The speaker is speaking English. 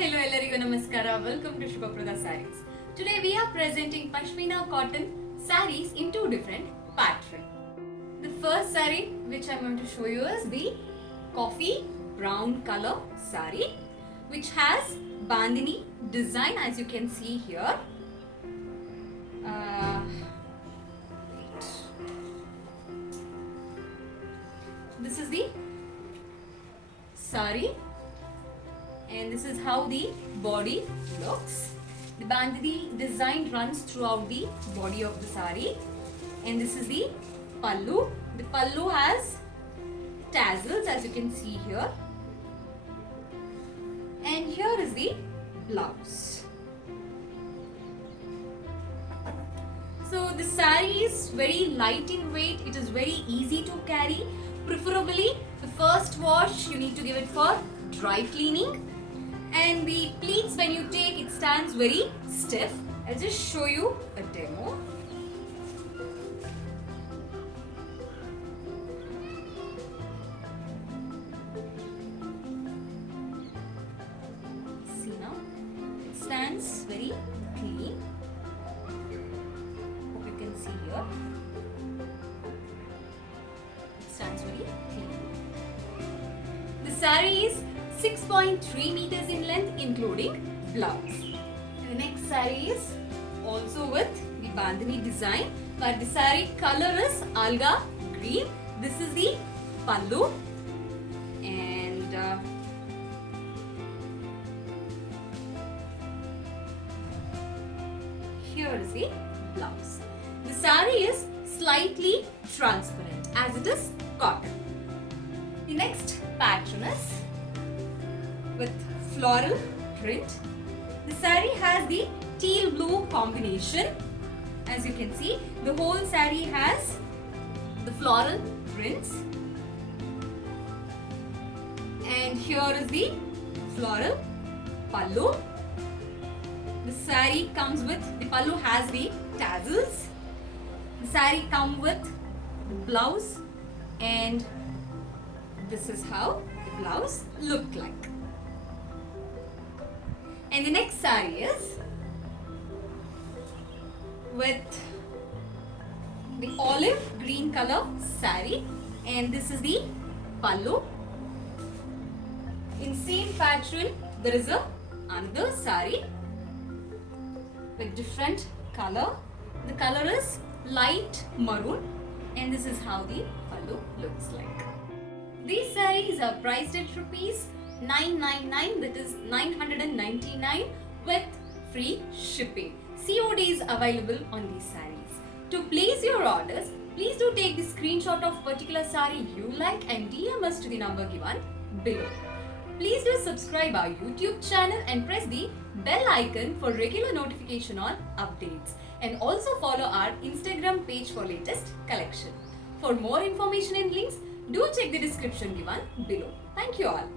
Hello ellarigu namaskara. Welcome to Shubhaprada Sarees. Today we are presenting Pashmina cotton sarees in two different patterns. The first saree which I am going to show you is the coffee brown color saree, which has bandini design, as you can see here. This is the saree and this is how the body looks. The bandini design runs throughout the body of the saree, and this is the pallu. The pallu has tassels, as you can see here, and here is the blouse. So the saree is very light in weight. It is very easy to carry. Preferably the first wash you need to give it for dry cleaning, and the pleats, when you take, it stands very stiff. I'll just show you a demo. See now, it stands very clean. Hope you can see here. It stands very clean. The saree is 6.3 meters in length, including blouse. The next saree is also with the bandini design, but the saree color is alga green. This is the pallu, and here is the blouse. The saree is slightly transparent as it is cotton. The next pattern is with floral print. The saree has the teal blue combination. As you can see, the whole saree has the floral prints, and here is the floral pallu. The saree comes with, the pallu has the tassels. The saree comes with the blouse, and this is how the blouse looked like. And the next saree is with the olive green color saree, and this is the pallu. In same pattern, there is another saree with different color. The color is light maroon, and this is how the pallu looks like. These sarees are priced at rupees 999, that is 999 with free shipping. COD is available on these sarees. To place your orders, please do take the screenshot of particular saree you like and DM us to the number given below. Please do subscribe our YouTube channel and press the bell icon for regular notification on updates, and also follow our Instagram page for latest collection. For more information and links, do check the description given below. Thank you all.